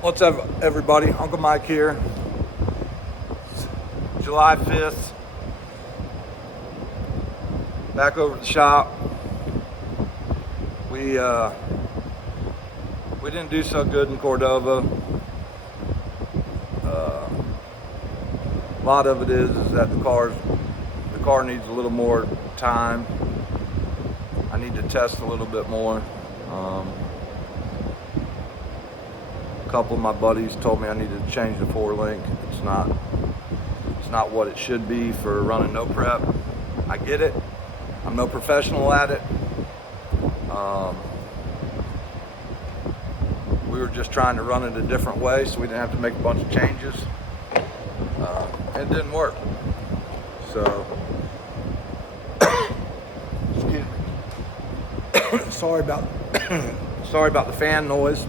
What's up, everybody? Uncle Mike here. It's July 5th. Back over at the shop. We didn't do so good in Cordova. A lot of it is that the car needs a little more time. I need to test a little bit more. A couple of my buddies told me I needed to change the 4-link. It's not what it should be for running no prep. I get it. I'm no professional at it. We were just trying to run it a different way so we didn't have to make a bunch of changes. It didn't work. So, excuse me. sorry about the fan noise.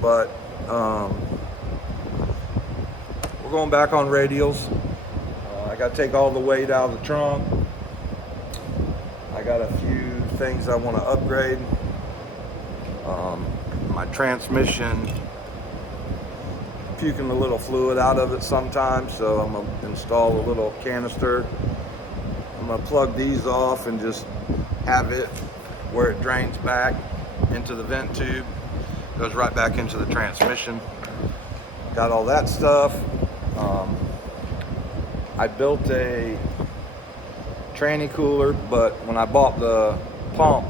But we're going back on radials. I got to take all the weight out of the trunk. I got a few things I want to upgrade. My transmission, puking a little fluid out of it sometimes, so I'm going to install a little canister. I'm going to plug these off and just have it where it drains back into the vent tube. Goes right back into the transmission. Got all that stuff. I built a tranny cooler, but when I bought the pump,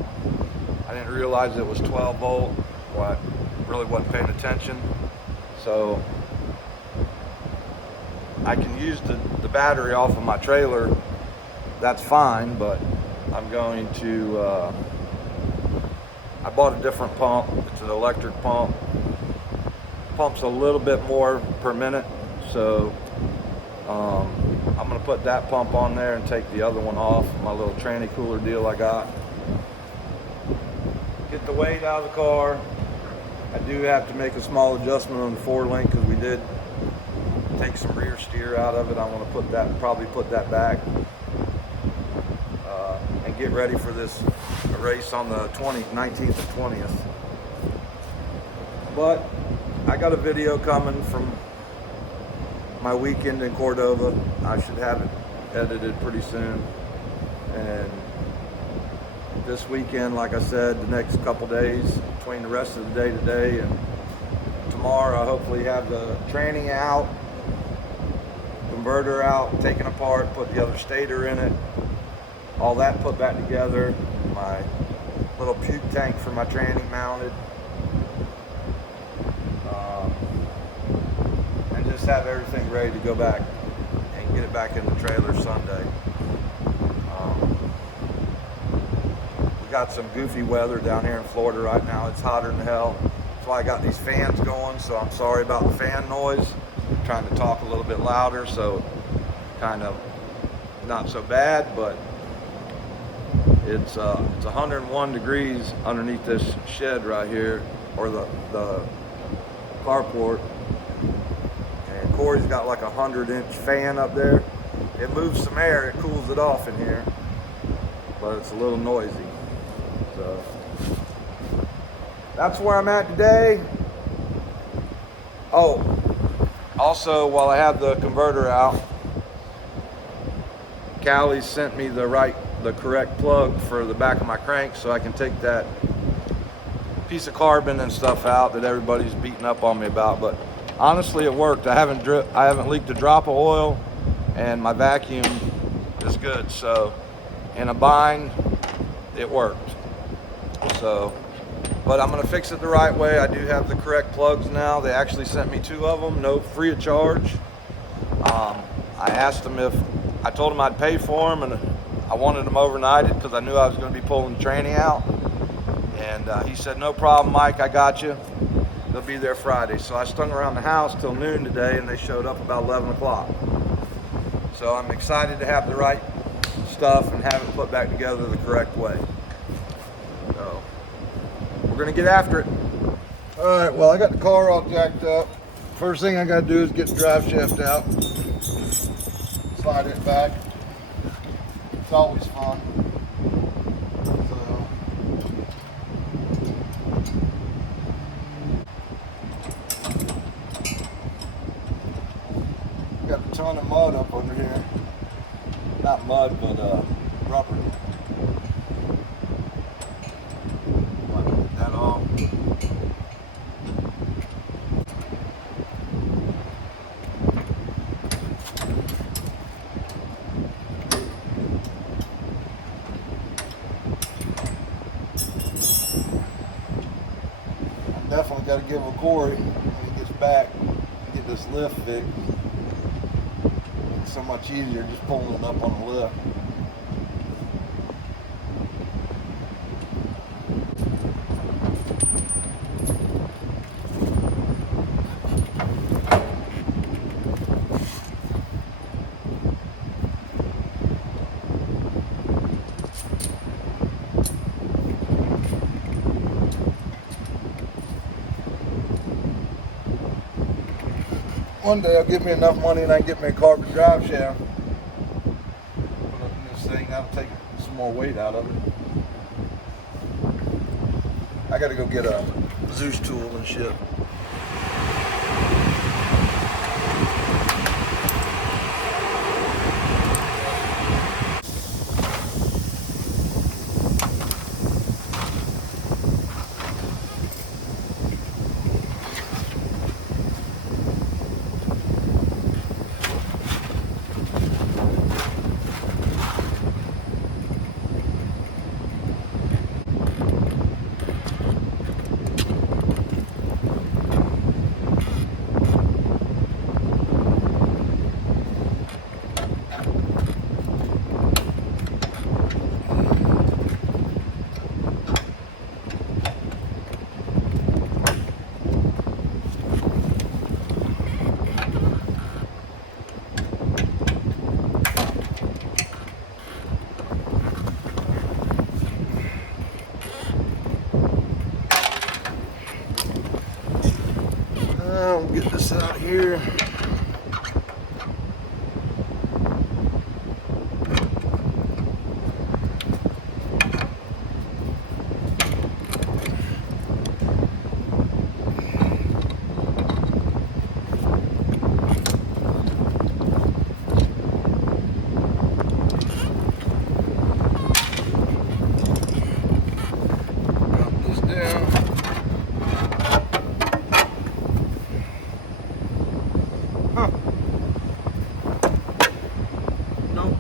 I didn't realize it was 12 volt. Well, I really wasn't paying attention. So I can use the battery off of my trailer. That's fine, but I'm going to I bought a different pump. It's an electric pump. Pumps a little bit more per minute, so I'm going to put that pump on there and take the other one off. My little tranny cooler deal I got. Get the weight out of the car. I do have to make a small adjustment on the 4-link because we did take some rear steer out of it. I want to probably put that back and get ready for this race on the 19th and 20th. But I got a video coming from my weekend in Cordova. I should have it edited pretty soon. And this weekend, like I said, the next couple days, between the rest of the day today and tomorrow, I hopefully have the tranny out, converter out, taken apart, put the other stator in it, all that put back together, my little puke tank for my tranny mounted, and just have everything ready to go back and get it back in the trailer Sunday. We got some goofy weather down here in Florida right now. It's hotter than hell. That's why I got these fans going, so I'm sorry about the fan noise. I'm trying to talk a little bit louder, so kind of not so bad, but it's 101 degrees underneath this shed right here, or the carport. And Corey's got like a 100-inch fan up there. It moves some air, it cools it off in here, but it's a little noisy. So that's where I'm at today. Oh, also while I have the converter out, Callie sent me the correct plug for the back of my crank so I can take that piece of carbon and stuff out that everybody's beating up on me about. But honestly, it worked. I haven't leaked a drop of oil, and my vacuum is good. So in a bind, it worked. So, but I'm gonna fix it the right way. I do have the correct plugs now. They actually sent me 2 of them, free of charge. I asked them I told them I'd pay for them, and I wanted them overnighted because I knew I was going to be pulling the tranny out. And he said, no problem, Mike, I got you. They'll be there Friday. So I stung around the house till noon today, and they showed up about 11 o'clock. So I'm excited to have the right stuff and have it put back together the correct way. So we're going to get after it. All right, well, I got the car all jacked up. First thing I got to do is get the drive shaft out. Slide it back. It's always fun. So ton of mud up under here. Not mud, but rubber. Wipe that off. Definitely got to give a Corey when he gets back and get this lift fixed. It's so much easier just pulling it up on the lift. One day I'll give me enough money and I can get me a carbon drive shaft. Put up in this thing, that'll take some more weight out of it. I gotta go get a Zeus tool and shit. I'll get this out here.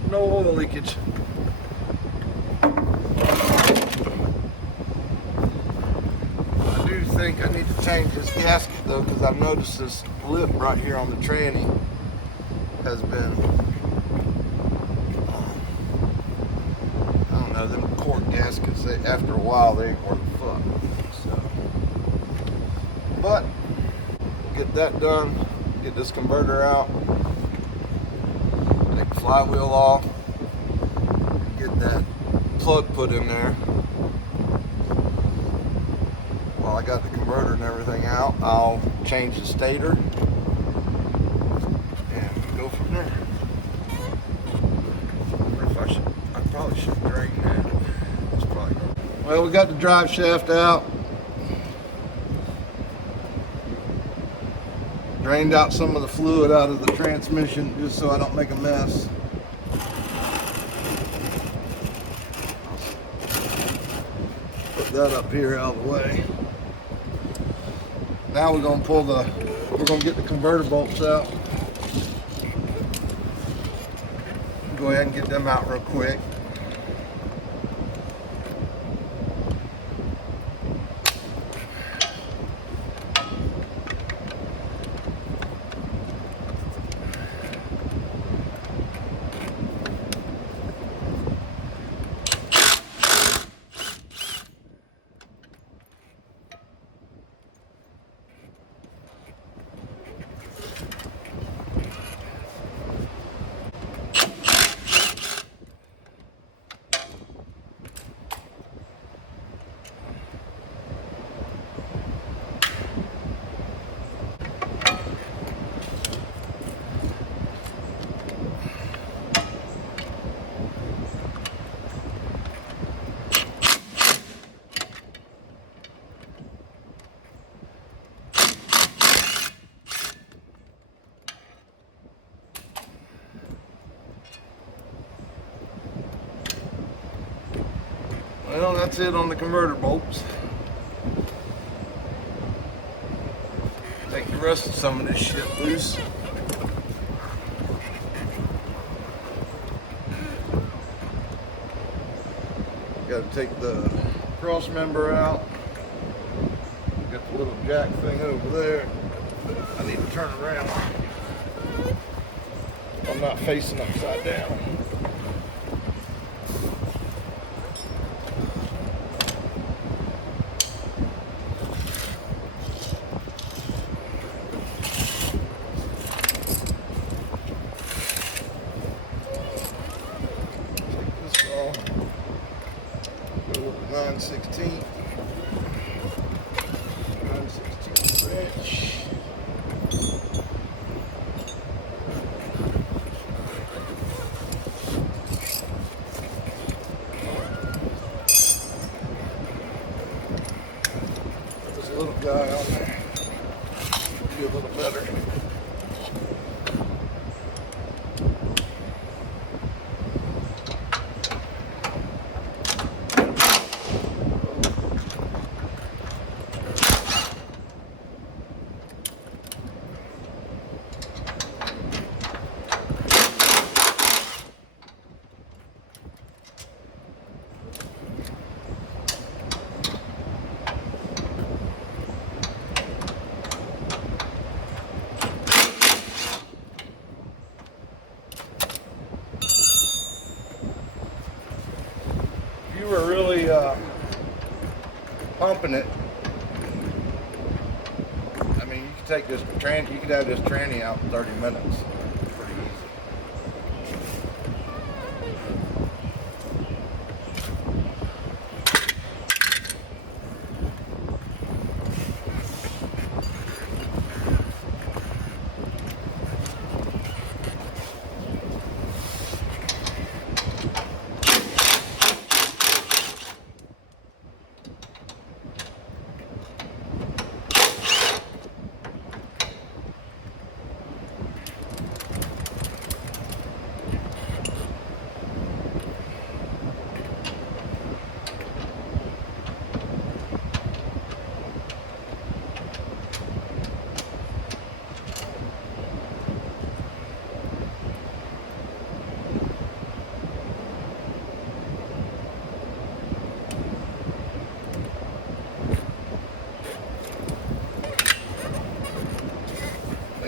No oil leakage. I do think I need to change this gasket though, because I've noticed this lip right here on the tranny has been, I don't know, them cork gaskets, after a while they ain't worth a fuck. So, but get that done, get this converter out. Take the flywheel off, get that plug put in there. While I got the converter and everything out, I'll change the stator and go from there. I probably should drain that. It's probably not. Well, we got the drive shaft out. Drained out some of the fluid out of the transmission just so I don't make a mess. Put that up here out of the way. Now we're gonna get the converter bolts out. Go ahead and get them out real quick. Well, that's it on the converter bolts. Take the rest of some of this shit loose. Got to take the cross member out. Got the little jack thing over there. I need to turn around. I'm not facing upside down. Take this off. Go with the 9/16. 9/16 wrench. Little guy on there. Be a little better. You were really pumping it. I mean, you could take this you could have this tranny out in 30 minutes. Pretty easy.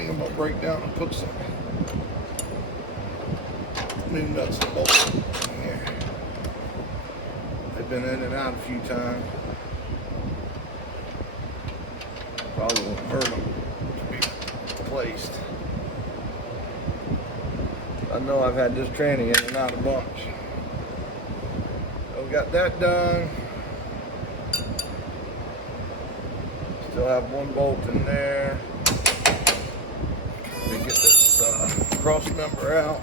I'm gonna break down and put some new nuts and bolts in here. They've been in and out a few times. Probably won't hurt them to be replaced. I know I've had this tranny in and out a bunch. So we got that done. Still have one bolt in there. Let me get this cross member out.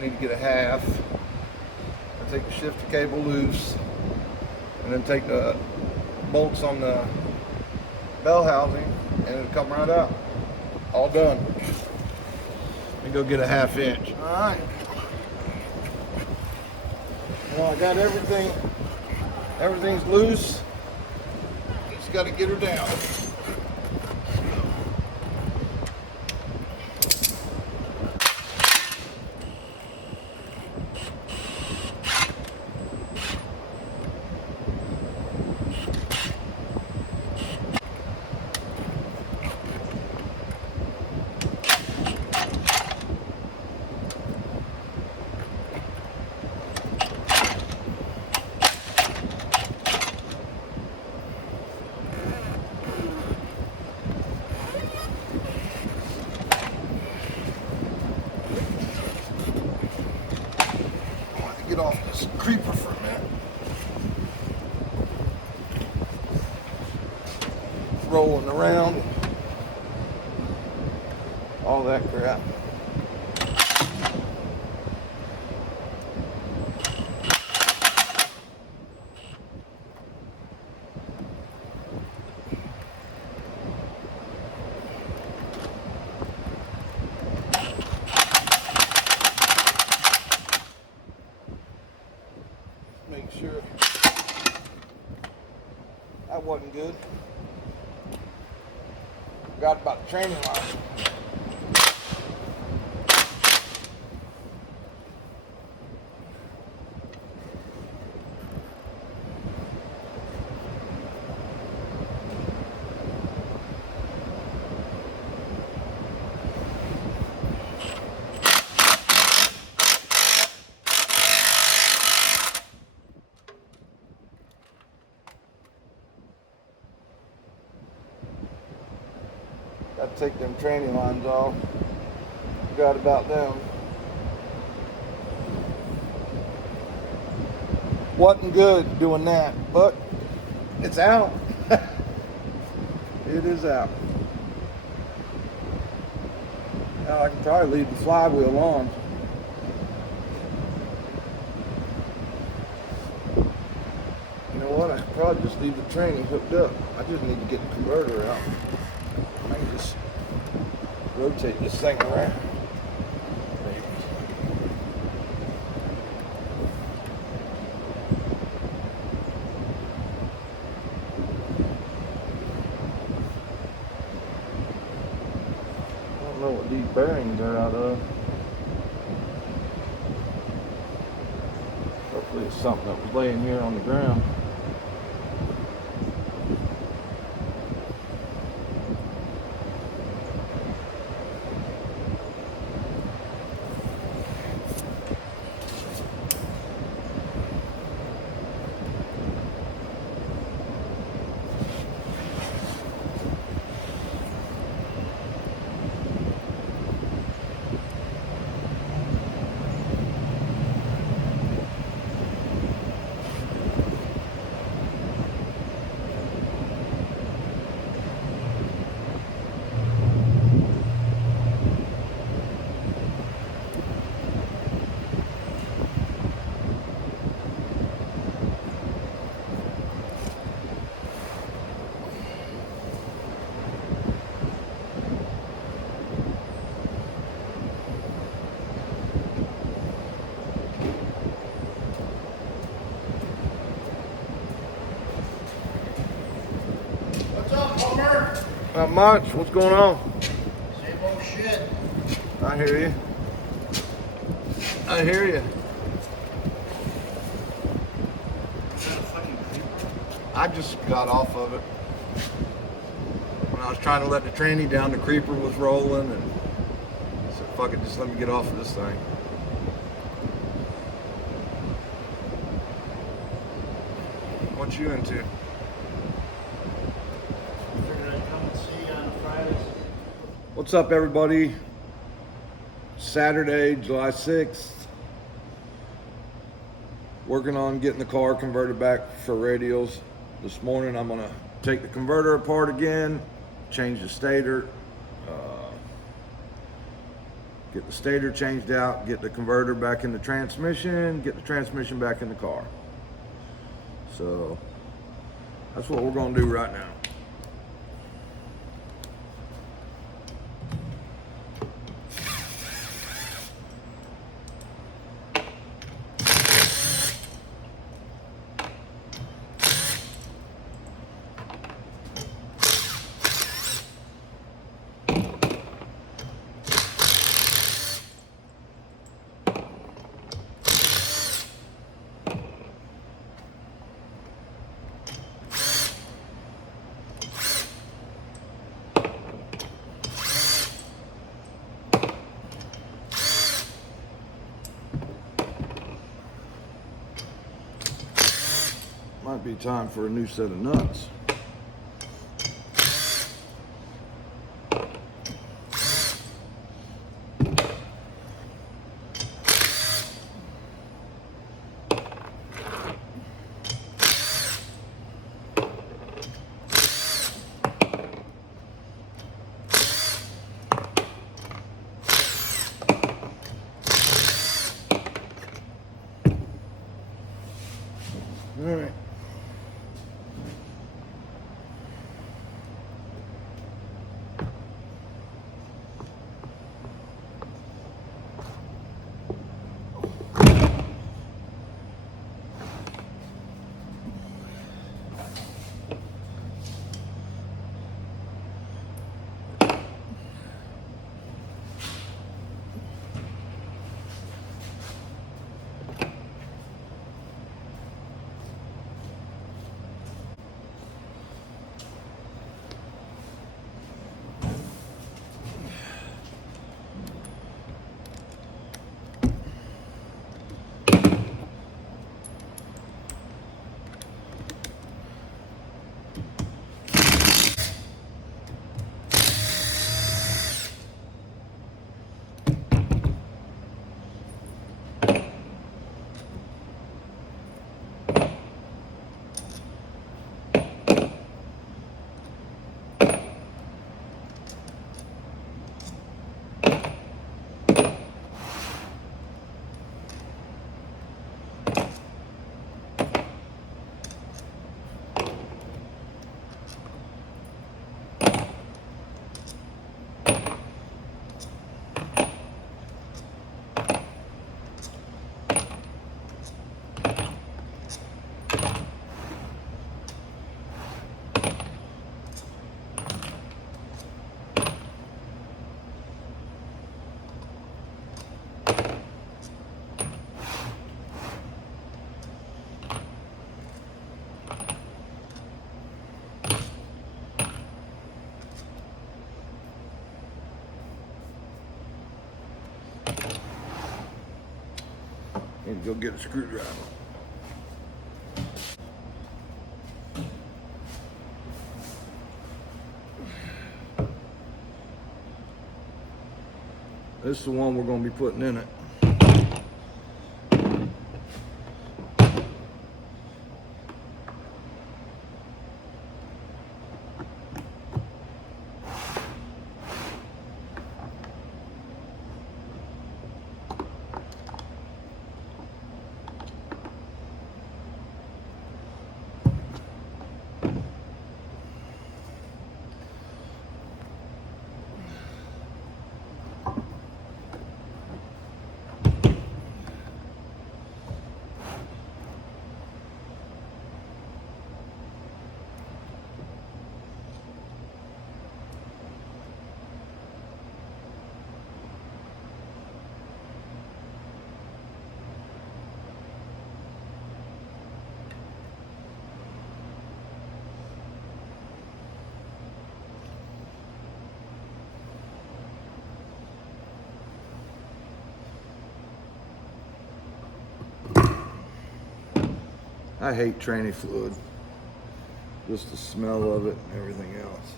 Need to get a half. I take the shifter cable loose and then take the bolts on the bell housing and it'll come right out. All done. Let me go get a 1/2 inch. Alright. Well, I got everything. Everything's loose. Just got to get her down. rolling around, all that crap. Make sure that wasn't good. Forgot about the training line. Got to take them training lines off. Forgot about them. Wasn't good doing that, but it's out. It is out. Now I can probably leave the flywheel on. You know what? I could probably just leave the training hooked up. I just need to get the converter out. I can just rotate this thing around. Maybe. I don't know what these bearings are out of. Hopefully it's something that was laying here on the ground. Not much. What's going on? Same old shit. I hear you. I hear you. I just got off of it. When I was trying to let the tranny down, the creeper was rolling, and I said, fuck it, just let me get off of this thing. What you into? What's up, everybody? Saturday, July 6th. Working on getting the car converted back for radials. This morning I'm gonna take the converter apart again, change the stator, get the stator changed out, get the converter back in the transmission, get the transmission back in the car. So that's what we're gonna do right now. Might be time for a new set of nuts. All right. Need to go get a screwdriver. This is the one we're going to be putting in it. I hate tranny fluid. Just the smell of it and everything else.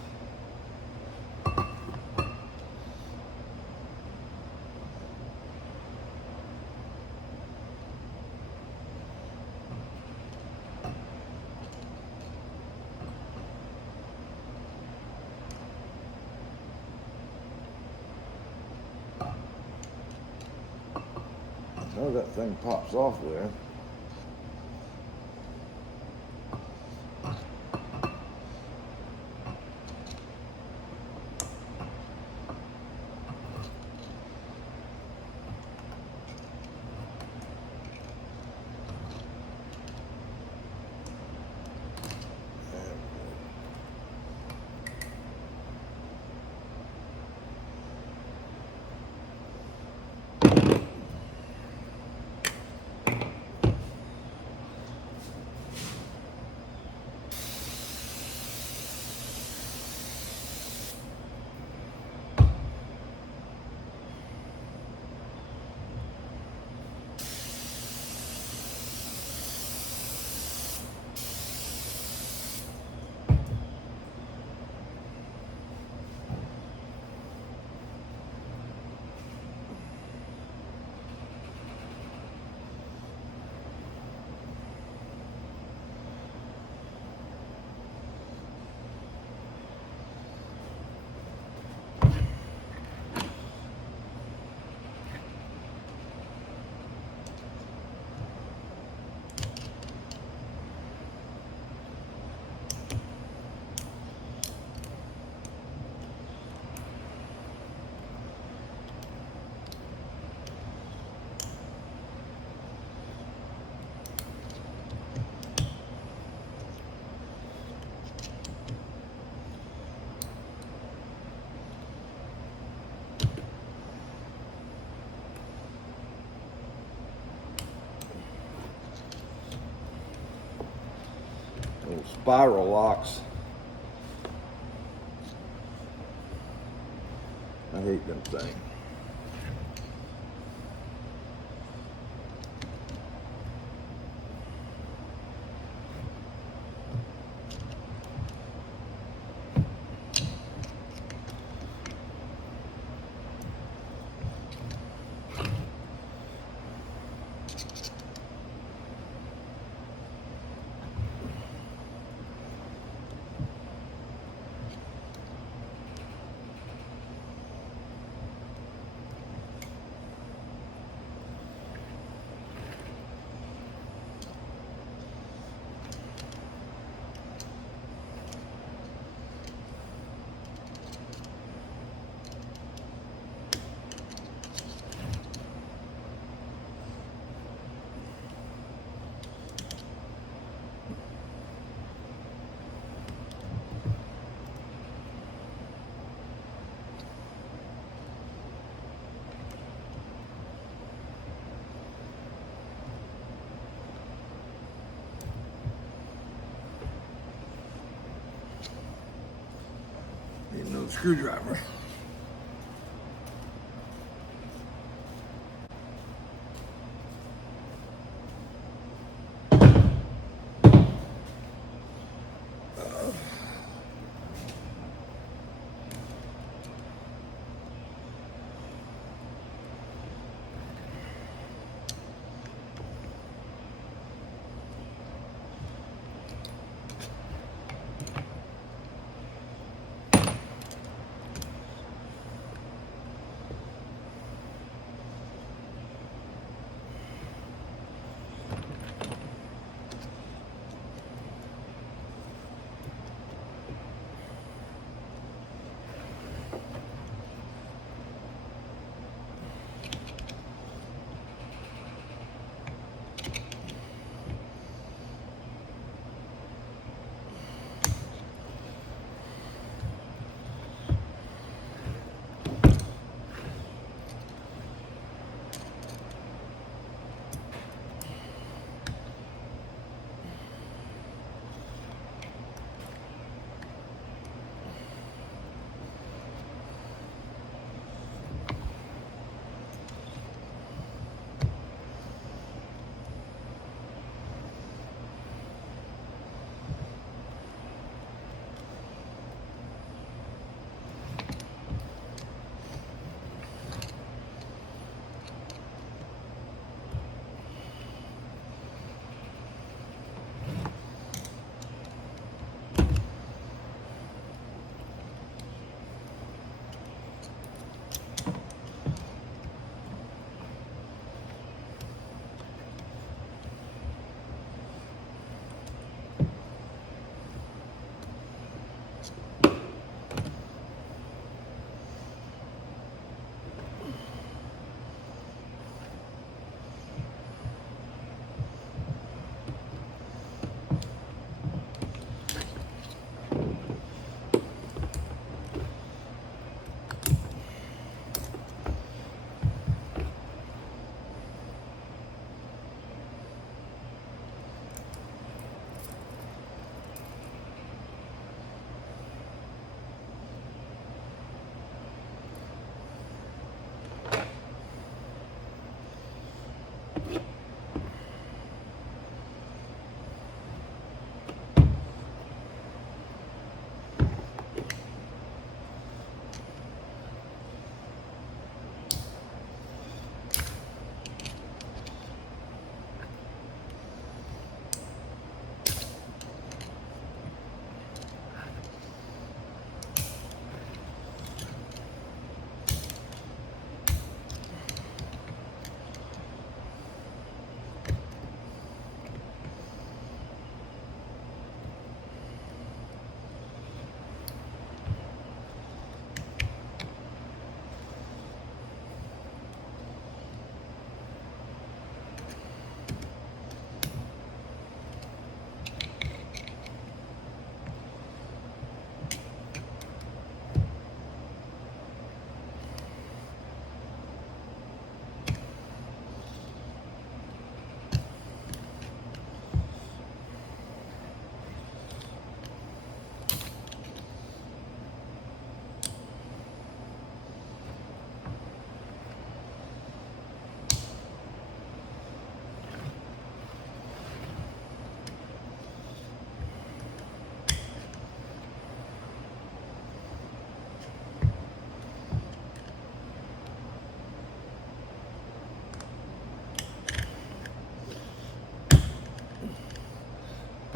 Oh, that thing pops off there. Little spiral locks. I hate them things. Need another screwdriver.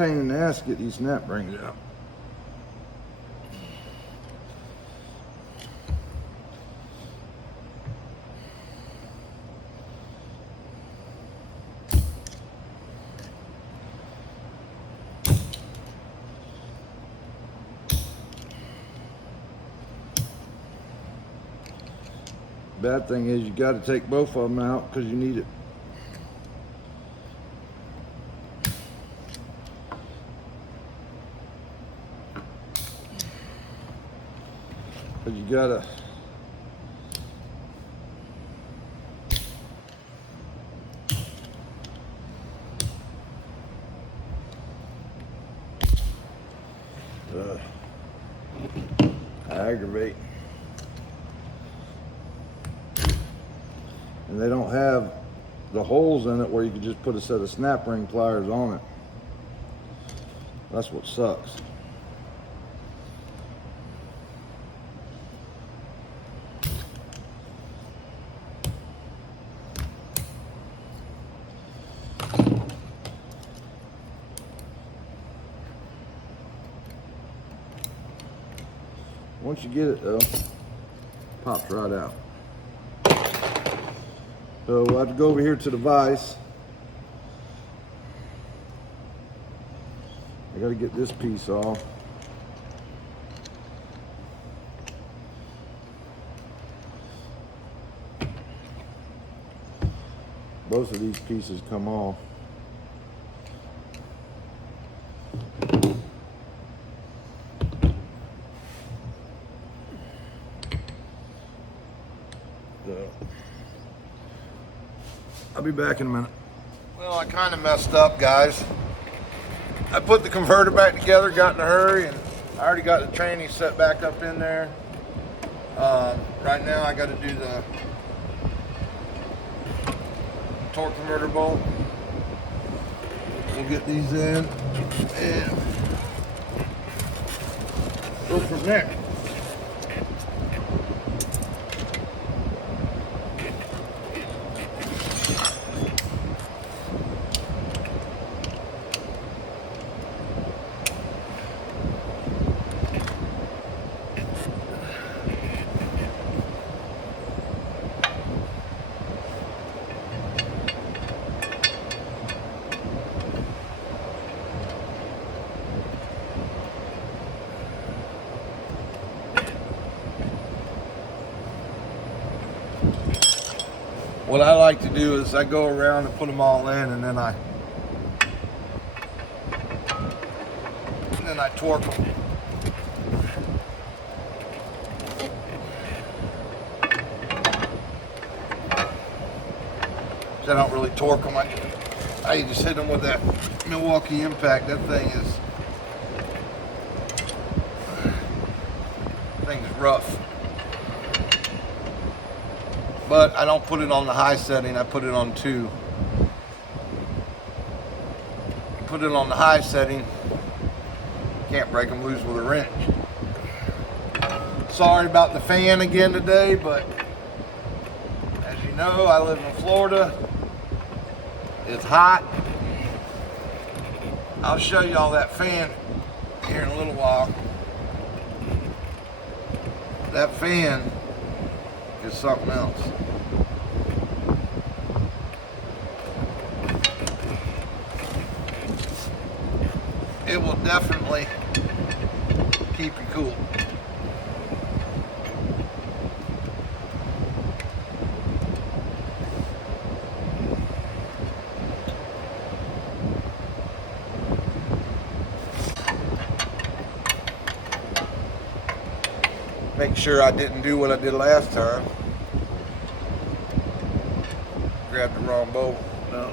pain in the ass to get these snap rings out. Bad thing is you got to take both of them out because you need it. Because you gotta aggravate. And they don't have the holes in it where you can just put a set of snap ring pliers on it. That's what sucks. Once you get it though, pops right out. So we'll have to go over here to the vise. I gotta get this piece off. Both of these pieces come off. I'll be back in a minute. Well, I kind of messed up, guys. I put the converter back together, got in a hurry, and I already got the tranny set back up in there. Right now I got to do the torque converter bolt. We'll get these in and go from there. What I like to do is I go around and put them all in, and then I torque them. I don't really torque them. I just hit them with that Milwaukee Impact. That thing's rough. But I don't put it on the high setting, I put it on 2. Put it on the high setting, can't break them loose with a wrench. Sorry about the fan again today, but as you know, I live in Florida. It's hot. I'll show you all that fan here in a little while. That fan is something else. It will definitely keep you cool. Make sure I didn't do what I did last time. Grabbed the wrong bolt. No.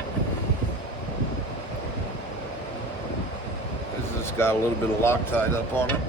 This has got a little bit of Loctite up on it.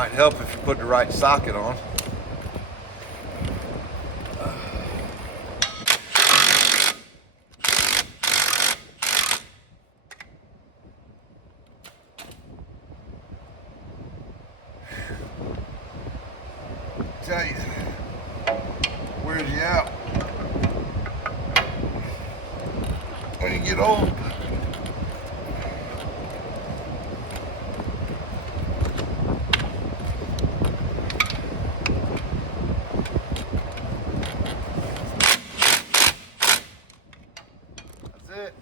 Might help if you put the right socket on. Tell you, wears you out when you get old. That's it.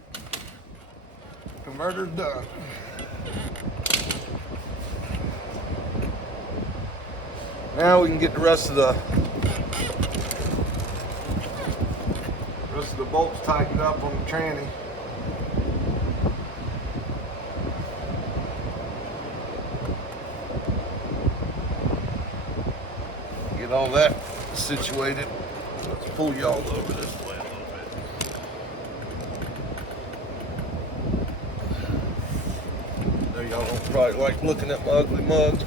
Converter's done. Now we can get the rest of the bolts tightened up on the tranny. Get all that situated. Let's pull y'all over this way a little bit. There, y'all don't probably like looking at my ugly mug.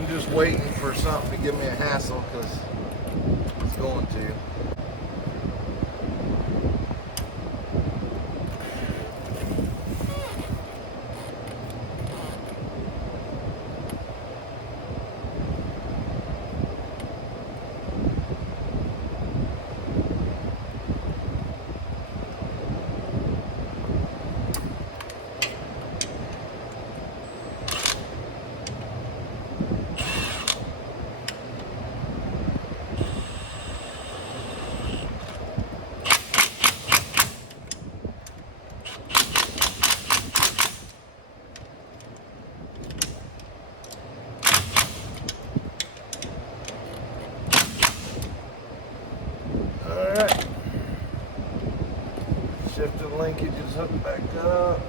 I'm just waiting for something to give me a hassle because it's going to. Alright. Shifted linkage is hooked back up.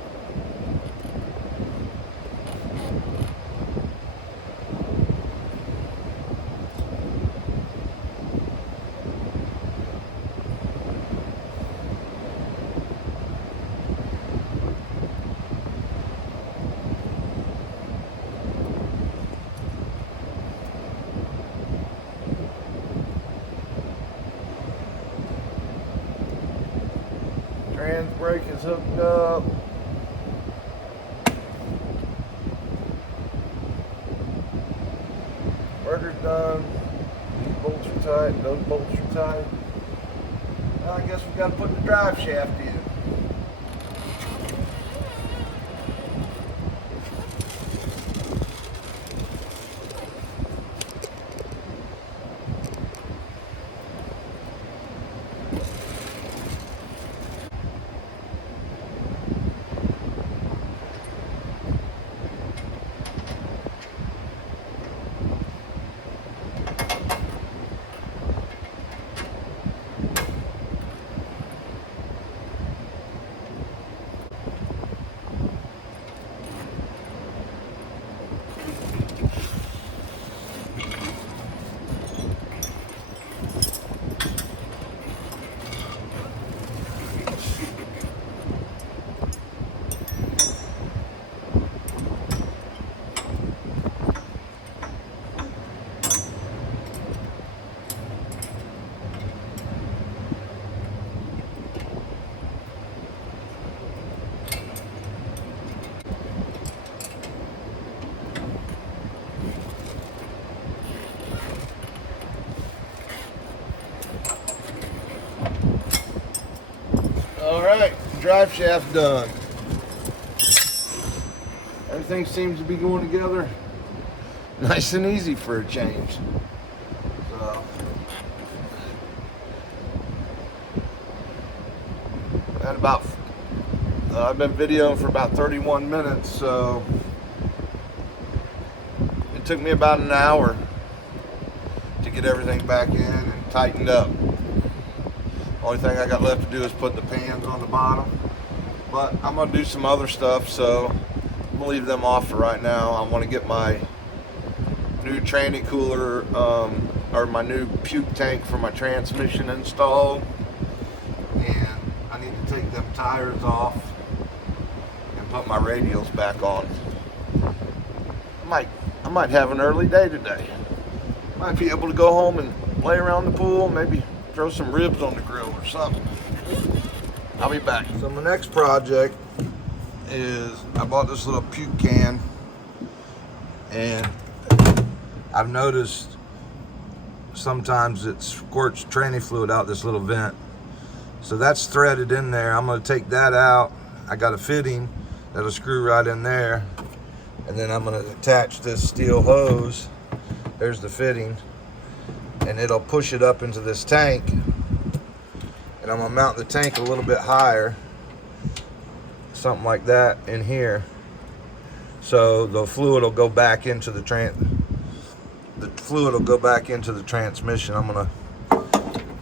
Trans brake is hooked up. Inverter's done. These bolts are tight. Those bolts are tight. Now I guess we got to put the drive shaft in. Alright, drive shaft done. Everything seems to be going together nice and easy for a change. So, at about, I've been videoing for about 31 minutes, so it took me about an hour to get everything back in and tightened up. Only thing I got left to do is put the pans on the bottom, but I'm gonna do some other stuff, so I'm gonna leave them off for right now. I want to get my new tranny cooler, or my new Puke tank for my transmission installed, and I need to take them tires off and put my radials back on. I might have an early day today. Might be able to go home and play around the pool, maybe throw some ribs on the grill or something. I'll be back. So my next project is I bought this little Puke can, and I've noticed sometimes it squirts tranny fluid out this little vent. So that's threaded in there. I'm gonna take that out. I got a fitting that'll screw right in there, and then I'm gonna attach this steel hose. There's the fitting, and it'll push it up into this tank, and I'm gonna mount the tank a little bit higher, something like that in here, so the fluid will go back into the transmission. I'm gonna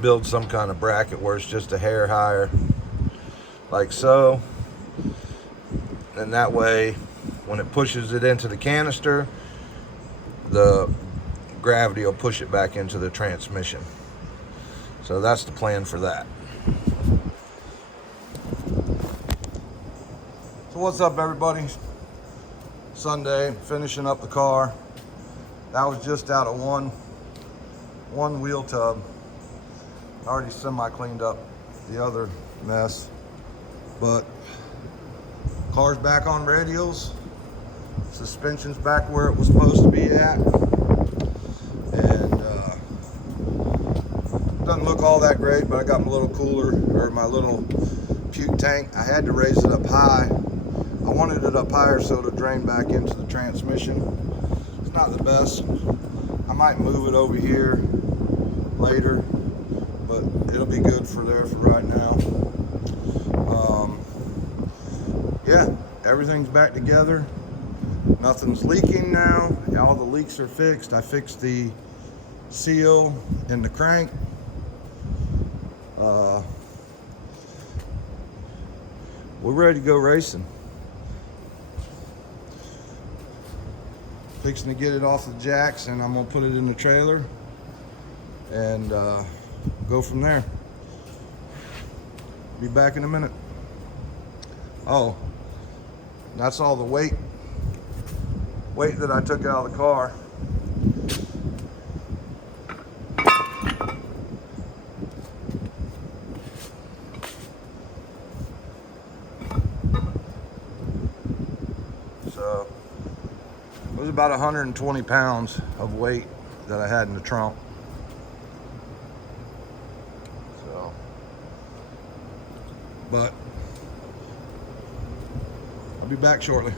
build some kind of bracket where it's just a hair higher, like so, and that way when it pushes it into the canister, the gravity will push it back into the transmission. So that's the plan for that. So what's up, everybody? Sunday, finishing up the car. That was just out of one wheel tub. I already semi cleaned up the other mess, but car's back on radials. Suspension's back where it was supposed to be at, and doesn't look all that great. But I got my little cooler, or my little Puke tank. I had to raise it up high. I wanted it up higher so to drain back into the transmission. It's not the best. I might move it over here later, but it'll be good for there for right now. Yeah, everything's back together. Nothing's leaking now. All the leaks are fixed. I fixed the seal in the crank. We're ready to go racing. Fixing to get it off the jacks, and I'm gonna put it in the trailer and go from there. Be back in a minute. Oh, that's all the weight that I took out of the car. So it was about 120 pounds of weight that I had in the trunk. So, but I'll be back shortly.